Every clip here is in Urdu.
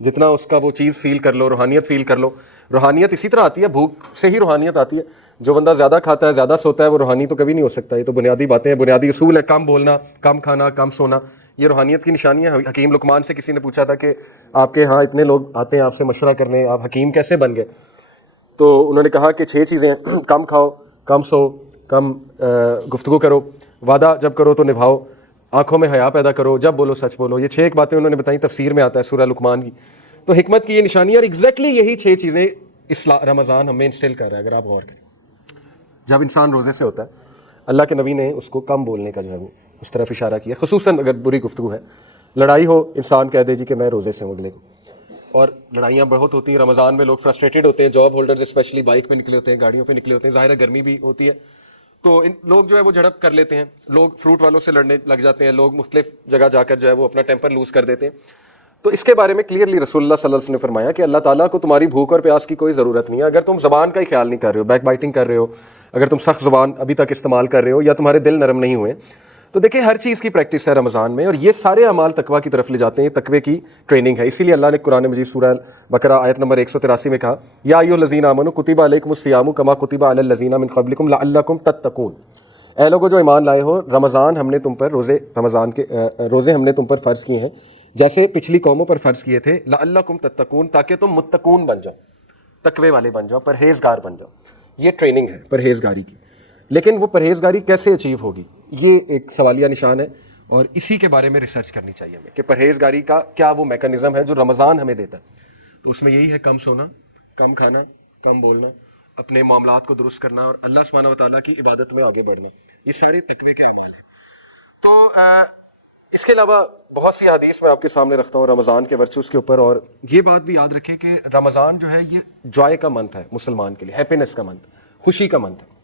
جتنا اس کا وہ چیز فیل کر لو, روحانیت فیل کر لو. روحانیت اسی طرح آتی ہے, بھوک سے ہی روحانیت آتی ہے. جو بندہ زیادہ کھاتا ہے, زیادہ سوتا ہے, وہ روحانی تو کبھی نہیں ہو سکتا. یہ تو بنیادی باتیں ہیں, بنیادی اصول ہے. کم بولنا, کم کھانا, کم سونا, یہ روحانیت کی نشانی ہے. حکیم لقمان سے کسی نے پوچھا تھا کہ آپ کے ہاں اتنے لوگ آتے ہیں آپ سے مشورہ کرنے, آپ حکیم کیسے بن گئے؟ تو انہوں نے کہا کہ 6 چیزیں ہیں: کم کھاؤ, کم سو, کم گفتگو کرو, وعدہ جب کرو تو نبھاؤ, آنکھوں میں حیا پیدا کرو, جب بولو سچ بولو. یہ 6 ایک باتیں انہوں نے بتائیں, تفسیر میں آتا ہے سورہ لقمان کی. تو حکمت کی یہ نشانی ہے, اور ایگزیکٹلی یہی 6 چیزیں رمضان ہمیں انسٹل کر رہا ہے. اگر آپ غور کریں, جب انسان روزے سے ہوتا ہے, اللہ کے نبی نے اس کو کم بولنے کا جو ہے وہ اس طرف اشارہ کیا, خصوصاً اگر بری گفتگو ہے. لڑائی ہو, انسان کہہ دے جی کہ میں روزے سے ہوں اگلے کو. اور لڑائیاں بہت ہوتی ہیں رمضان میں, لوگ فرسٹریٹڈ ہوتے ہیں, جاب ہولڈرز اسپیشلی بائک پہ نکلے ہوتے ہیں, گاڑیوں پہ نکلے ہوتے ہیں, ظاہر ہے گرمی بھی ہوتی ہے, تو لوگ جو ہے وہ جھڑپ کر لیتے ہیں, لوگ فروٹ والوں سے لڑنے لگ جاتے ہیں, لوگ مختلف جگہ جا کر جو ہے وہ اپنا ٹیمپر لوز کر دیتے ہیں. تو اس کے بارے میں کلیئرلی رسول اللہ صلی اللہ علیہ وسلم نے فرمایا کہ اللہ تعالیٰ کو تمہاری بھوک اور پیاس کی کوئی ضرورت نہیں ہے. اگر تم زبان کا ہی خیال نہیں کر رہے ہو, بیک بائٹنگ کر رہے ہو, اگر تم سخت زبان ابھی تک استعمال کر رہے ہو, یا تمہارے دل نرم نہیں ہوئے, تو دیکھیں ہر چیز کی پریکٹس ہے رمضان میں, اور یہ سارے اعمال تقویٰ کی طرف لے جاتے ہیں. تقوی کی ٹریننگ ہے. اسی لیے اللہ نے قرآن مجید سورہ بقرہ آیت نمبر 183 میں کہا, یا ایھا الذین آمنوا کتب علیکم الصیام کما کتب علی الذین من قبلکم لعلکم تتقون. اے لوگوں جو ایمان لائے ہو, رمضان ہم نے تم پر روزے ہم نے تم پر فرض کیے ہیں جیسے پچھلی قوموں پر فرض کیے تھے, لعلکم تتقون, تاکہ تم متقون بن جاؤ, تقوی والے بن جاؤ, پرہیزگار بن جاؤ. یہ ٹریننگ ہے پرہیزگاری کی. لیکن وہ پرہیزگاری کیسے اچیو ہوگی, یہ ایک سوالیہ نشان ہے, اور اسی کے بارے میں ریسرچ کرنی چاہیے ہمیں کہ پرہیزگاری کا کیا وہ میکانزم ہے جو رمضان ہمیں دیتا ہے. تو اس میں یہی ہے, کم سونا, کم کھانا, کم بولنا, اپنے معاملات کو درست کرنا, اور اللہ سبحانہ و تعالیٰ کی عبادت میں آگے بڑھنا. یہ سارے تقوی کے اعمال ہیں. تو اس کے علاوہ بہت سی حدیث میں آپ کے سامنے رکھتا ہوں رمضان کے ورچوز کے اوپر. اور یہ بات بھی یاد رکھیں کہ رمضان جو ہے یہ جوائے کا منتھ ہے مسلمان کے لیے, ہیپینس کا منتھ, خوشی کا منتھ ہے.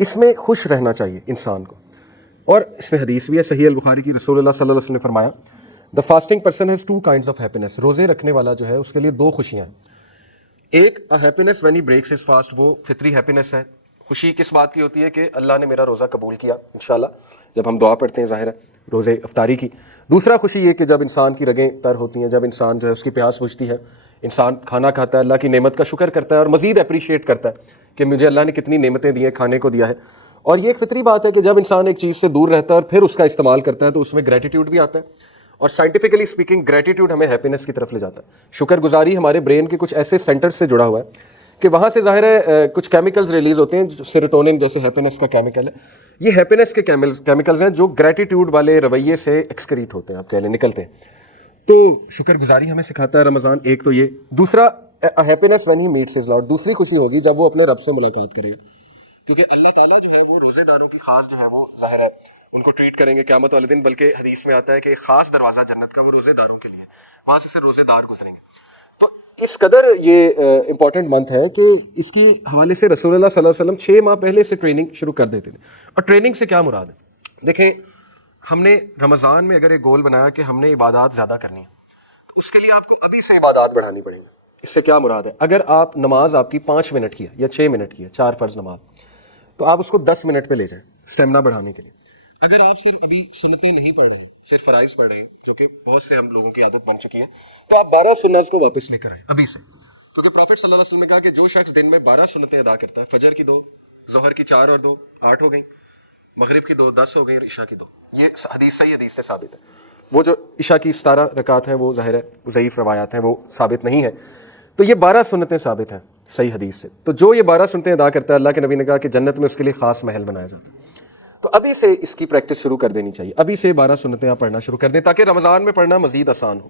اس میں خوش رہنا چاہیے انسان کو. اور اس میں حدیث بھی ہے صحیح البخاری کی, رسول اللہ صلی اللہ علیہ وسلم نے فرمایا, the fasting person has 2 kinds of happiness. روزے رکھنے والا جو ہے اس کے لیے 2 خوشیاں ہیں. ایک happiness when he breaks his fast, وہ فطری ہیپینس ہے. خوشی کس بات کی ہوتی ہے کہ اللہ نے میرا روزہ قبول کیا انشاءاللہ, جب ہم دعا پڑھتے ہیں ظاہر ہے روزے افطاری کی. دوسرا خوشی یہ کہ جب انسان کی رگیں تر ہوتی ہیں, جب انسان جو ہے اس کی پیاس بجھتی ہے, انسان کھانا کھاتا ہے, اللہ کی نعمت کا شکر کرتا ہے, اور مزید اپریشیٹ کرتا ہے کہ مجھے اللہ نے کتنی نعمتیں دی ہیں, کھانے کو دیا ہے. اور یہ ایک فطری بات ہے کہ جب انسان ایک چیز سے دور رہتا ہے اور پھر اس کا استعمال کرتا ہے تو اس میں گریٹیٹیوڈ بھی آتا ہے. اور سائنٹیفکلی اسپیکنگ گریٹیٹیوڈ ہمیں ہیپینس کی طرف لے جاتا ہے. شکر گزاری ہمارے برین کے کچھ ایسے سینٹر سے جڑا ہوا ہے کہ وہاں سے ظاہر ہے کچھ کیمیکلز ریلیز ہوتے ہیں, سیروٹونن جیسے ہیپینس کا کیمیکل ہے. یہ ہیپینس کے کیمیکلز ہیں جو گریٹیٹیوڈ والے رویے سے ایکسکریٹ ہوتے ہیں, آپ کہہ لیں نکلتے ہیں. تو شکر گزاری ہمیں سکھاتا ہے رمضان. ایک تو یہ. دوسرا happiness when he meets his lord, دوسری خوشی ہوگی جب وہ اپنے رب سے ملاقات کرے گا, کیونکہ اللہ تعالیٰ جو ہے وہ روزے داروں کی خاص جو ہے وہ ظاہر ہے ان کو ٹریٹ کریں گے قیامت والے دن. بلکہ حدیث میں آتا ہے کہ ایک خاص دروازہ جنت کا وہ روزے داروں کے لیے, وہاں سے روزے دار گزریں گے. تو اس قدر یہ امپورٹنٹ منتھ ہے کہ اس کی حوالے سے رسول اللہ صلی اللہ علیہ وسلم 6 ماہ پہلے سے ٹریننگ شروع کر دیتے تھے. اور ٹریننگ سے کیا مراد ہے؟ دیکھیں, ہم نے رمضان میں اگر ایک گول بنایا کہ ہم نے عبادات زیادہ کرنی ہے, تو اس کے لیے آپ کو ابھی سے عبادات بڑھانی پڑیں گی. اس سے کیا مراد ہے؟ اگر آپ نماز آپ کی 5 منٹ کی ہے یا 6 منٹ کی ہے, 4 فرض نماز, تو آپ اس کو 10 منٹ پہ لے جائیں اسٹیمنا بڑھانے کے لیے. اگر آپ صرف ابھی سنتیں نہیں پڑھ رہے ہیں, صرف فرائض پڑھ رہے ہیں, جو کہ بہت سے ہم لوگوں کی عادت بن چکی ہے, تو آپ 12 سنت کو واپس لے کر آئیں ابھی سے. کیونکہ پروفٹ صلی اللہ علیہ وسلم نے کہا کہ جو شخص دن میں 12 سنتیں ادا کرتا ہے, فجر کی 2, ظہر کی 4 اور 2 8 ہو گئیں, مغرب کی 2 10 ہو گئی, اور عشاء کی 2. یہ حدیث صحیح حدیث سے ثابت ہے. وہ جو عشاء کی 17 رکعات ہیں وہ ظاہر ہے ضعیف روایات ہیں, وہ ثابت نہیں ہے. تو یہ 12 سنتیں ثابت ہیں صحیح حدیث سے. تو جو یہ 12 سنتیں ادا کرتا ہے, اللہ کے نبی نے کہا کہ جنت میں اس کے لیے خاص محل بنایا جاتا ہے. تو ابھی سے اس کی پریکٹس شروع کر دینی چاہیے. ابھی سے 12 سنتیں آپ پڑھنا شروع کر دیں تاکہ رمضان میں پڑھنا مزید آسان ہو.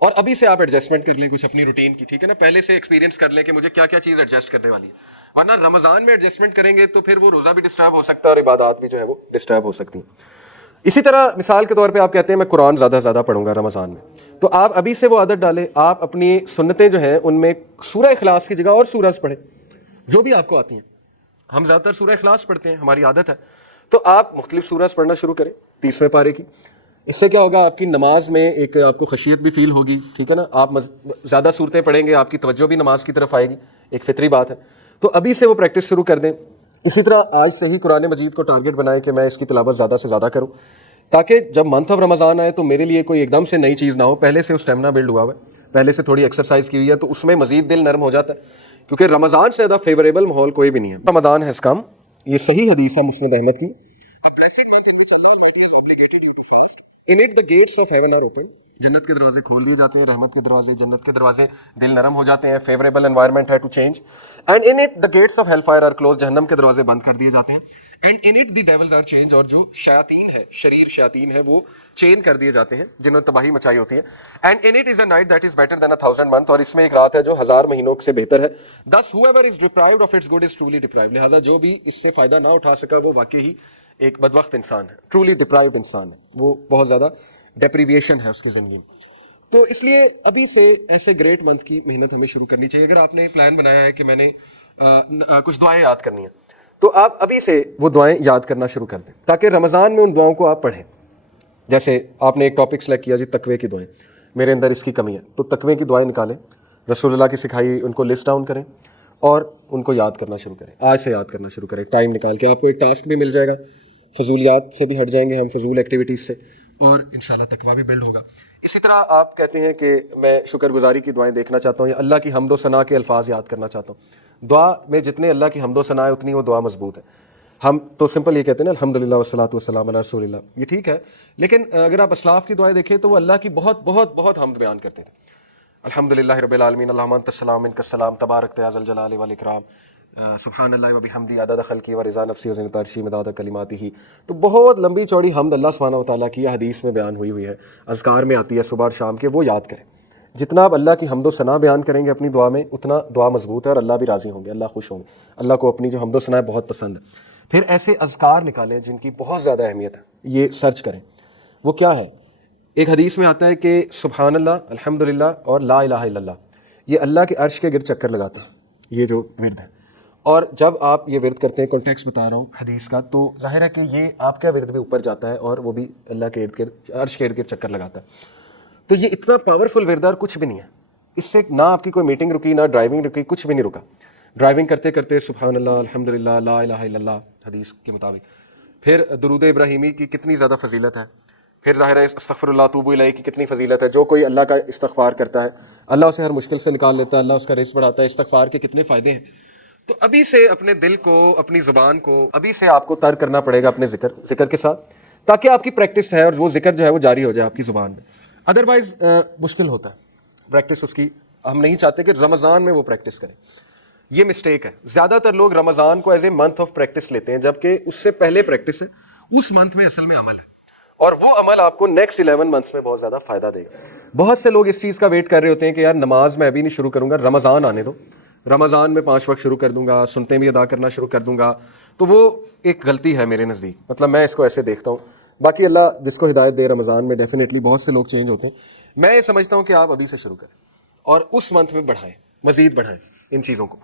اور ابھی سے آپ ایڈجسٹمنٹ کر لیں کچھ اپنی روٹین کی, ٹھیک ہے نا, پہلے سے ایکسپیرینس کر لیں کہ مجھے کیا کیا چیز ایڈجسٹ کرنے والی ہے. ورنہ رمضان میں ایڈجسٹمنٹ کریں گے تو پھر وہ روزہ بھی ڈسٹرب ہو سکتا ہے اور عبادات بھی جو ہے وہ ڈسٹرب ہو سکتی ہیں. اسی طرح مثال کے طور پہ آپ کہتے ہیں میں قرآن زیادہ سے زیادہ پڑھوں گا رمضان میں, تو آپ ابھی سے وہ عادت ڈالیں. آپ اپنی سنتیں جو ہیں ان میں سورہ اخلاص کی جگہ اور سورج پڑھیں جو بھی آپ کو آتی ہیں. ہم زیادہ تر سورہ اخلاص پڑھتے ہیں, ہماری عادت ہے. تو آپ مختلف سورج پڑھنا شروع کریں 30ویں پارے کی. اس سے کیا ہوگا, آپ کی نماز میں ایک آپ کو خشیت بھی فیل ہوگی, ٹھیک ہے نا. آپ زیادہ صورتیں پڑھیں گے, آپ کی توجہ بھی نماز کی طرف آئے گی, ایک فطری بات ہے. تو ابھی سے وہ پریکٹس شروع کر دیں. اسی طرح آج سے ہی قرآن مجید کو ٹارگٹ بنائیں کہ میں اس کی تلاوت زیادہ سے زیادہ کروں, تاکہ جب منتھ آف رمضان آئے تو میرے لیے کوئی ایک دم سے نئی چیز نہ ہو, پہلے سے اسٹیمنا بلڈ ہوا ہوا ہے. پہلے سے تھوڑی ایکسرسائز کی ہوئی ہے تو اس میں مزید دل نرم ہو جاتا ہے، کیونکہ رمضان سے زیادہ فیوریبل ماحول کوئی بھی نہیں ہے. رمضان has come، یہ صحیح حدیث ہے مسند احمد کی. A blessed month in which Allah Almighty has obligated you to fast. In it the gates of heaven are open. جنت کے دروازے کھول دیے جاتے ہیں، رحمت کے دروازے، جنت کے دروازے، دل نرم ہو جاتے ہیں، فیوریبل انوائرمنٹ ہے to change. And in it the gates of hellfire are closed، جہنم کے دروازے بند کر دیے جاتے ہیں. And in it the devils are chained، اور جو شیاطین ہے، شریر شیاطین ہے، وہ چین کر دیے جاتے ہیں جنہوں نے تباہی مچائی ہوتی ہے. And in it is a night that is better than 1,000 months، اور اس میں ایک رات ہے جو 1000 مہینوں سے بہتر ہے. Thus whoever is deprived of its good is truly deprived، لہٰذا جو بھی اس سے فائدہ نہ اٹھا سکا وہ واقعی ہی ایک بدبخت انسان ہے، ٹرولی ڈپرائیوڈ انسان ہے، وہ بہت زیادہ ڈیپریویشن ہے اس کی زندگی میں. تو اس لیے ابھی سے ایسے گریٹ منتھ کی محنت ہمیں شروع کرنی چاہیے. اگر آپ نے پلان بنایا ہے کہ میں نے کچھ دعائیں یاد کرنی ہیں تو آپ ابھی سے وہ دعائیں یاد کرنا شروع کر دیں، تاکہ رمضان میں ان دعاؤں کو آپ پڑھیں. جیسے آپ نے ایک ٹاپک سلیکٹ کیا جی تقوی کی دعائیں، میرے اندر اس کی کمی ہے، تو تقوی کی دعائیں نکالیں، رسول اللہ کی سکھائی ان کو لسٹ ڈاؤن کریں اور ان کو یاد کرنا شروع کریں. آج سے یاد کرنا شروع کریں، ٹائم نکال کے. آپ کو ایک ٹاسک بھی مل جائے گا، فضولیات سے بھی ہٹ جائیں گے ہم، فضول ایکٹیویٹیز سے، اور انشاءاللہ تقویٰ بھی بلڈ ہوگا. اسی طرح آپ کہتے ہیں کہ میں شکر گزاری کی دعائیں دیکھنا چاہتا ہوں یا اللہ کی حمد و ثنا کے الفاظ یاد کرنا چاہتا ہوں. دعا میں جتنے اللہ کی حمد و ثنا ہے اتنی وہ دعا مضبوط ہے. ہم تو سمپل یہ کہتے ہیں نا الحمدللہ والصلاۃ والسلام علی رسول اللہ، یہ ٹھیک ہے، لیکن اگر آپ اسلاف کی دعائیں دیکھیں تو وہ اللہ کی بہت بہت بہت حمد بیان کرتے تھے. الحمدللہ رب العالمین، اللہم انت السلام منک السلام، تبارک یا ذا الجلال والاکرام، سبحان اللہ و بحمدہ عدد خلقی و رضا نفسی و زنت عرشی مداد کلماتہ. تو بہت لمبی چوڑی حمد اللہ سبحانہ و تعالیٰ کی حدیث میں بیان ہوئی ہے، اذکار میں آتی ہے صبح اور شام کے، وہ یاد کریں. جتنا آپ اللہ کی حمد و ثنا بیان کریں گے اپنی دعا میں اتنا دعا مضبوط ہے اور اللہ بھی راضی ہوں گے، اللہ خوش ہوں گے. اللہ کو اپنی جو حمد و ثنا ہے بہت پسند ہے. پھر ایسے اذکار نکالیں جن کی بہت زیادہ اہمیت ہے، یہ سرچ کریں. وہ کیا ہے؟ ایک حدیث میں آتا ہے کہ سبحان اللہ، الحمدللہ اور لا الہ الا اللہ، یہ اللہ کے عرش کے گرد چکر لگاتے ہیں، یہ جو ورد ہے. اور جب آپ یہ ورد کرتے ہیں، کانٹیکسٹ بتا رہا ہوں حدیث کا، تو ظاہر ہے کہ یہ آپ کا ورد بھی اوپر جاتا ہے اور وہ بھی اللہ کے ارد گرد، عرش کے ارد گرد چکر لگاتا ہے. تو یہ اتنا پاورفل ورد ہے اور کچھ بھی نہیں ہے. اس سے نہ آپ کی کوئی میٹنگ رکی، نہ ڈرائیونگ رکی، کچھ بھی نہیں رکا. ڈرائیونگ کرتے کرتے سبحان اللہ، الحمدللہ، لا الہ الا اللہ حدیث کے مطابق. پھر درود ابراہیمی کی کتنی زیادہ فضیلت ہے. پھر ظاہر ہے استغفر اللہ توبو الیہ کی کتنی فضیلت ہے. جو کوئی اللہ کا استغفار کرتا ہے اللہ اسے ہر مشکل سے نکال لیتا ہے، اللہ اس کا رزق بڑھاتا ہے. استغفار کے کتنے فائدے ہیں. تو ابھی سے اپنے دل کو، اپنی زبان کو ابھی سے آپ کو تر کرنا پڑے گا اپنے ذکر کے ساتھ، تاکہ آپ کی پریکٹس ہے اور وہ ذکر جو ہے وہ جاری ہو جائے آپ کی زبان میں. ادروائز مشکل ہوتا ہے پریکٹس اس کی. ہم نہیں چاہتے کہ رمضان میں وہ پریکٹس کریں، یہ مسٹیک ہے. زیادہ تر لوگ رمضان کو as a month of practice لیتے ہیں، جبکہ اس سے پہلے پریکٹس ہے، اس منتھ میں اصل میں عمل ہے، اور وہ عمل آپ کو نیکسٹ 11 منتھس میں بہت زیادہ فائدہ دے گا. بہت سے لوگ اس چیز کا ویٹ کر رہے ہوتے ہیں کہ یار نماز میں ابھی نہیں شروع کروں گا، رمضان آنے دو، رمضان میں 5 وقت شروع کر دوں گا، سنتیں بھی ادا کرنا شروع کر دوں گا. تو وہ ایک غلطی ہے میرے نزدیک، مطلب میں اس کو ایسے دیکھتا ہوں. باقی اللہ جس کو ہدایت دے، رمضان میں ڈیفینیٹلی بہت سے لوگ چینج ہوتے ہیں. میں یہ سمجھتا ہوں کہ آپ ابھی سے شروع کریں اور اس منتھ میں بڑھائیں، مزید بڑھائیں ان چیزوں کو.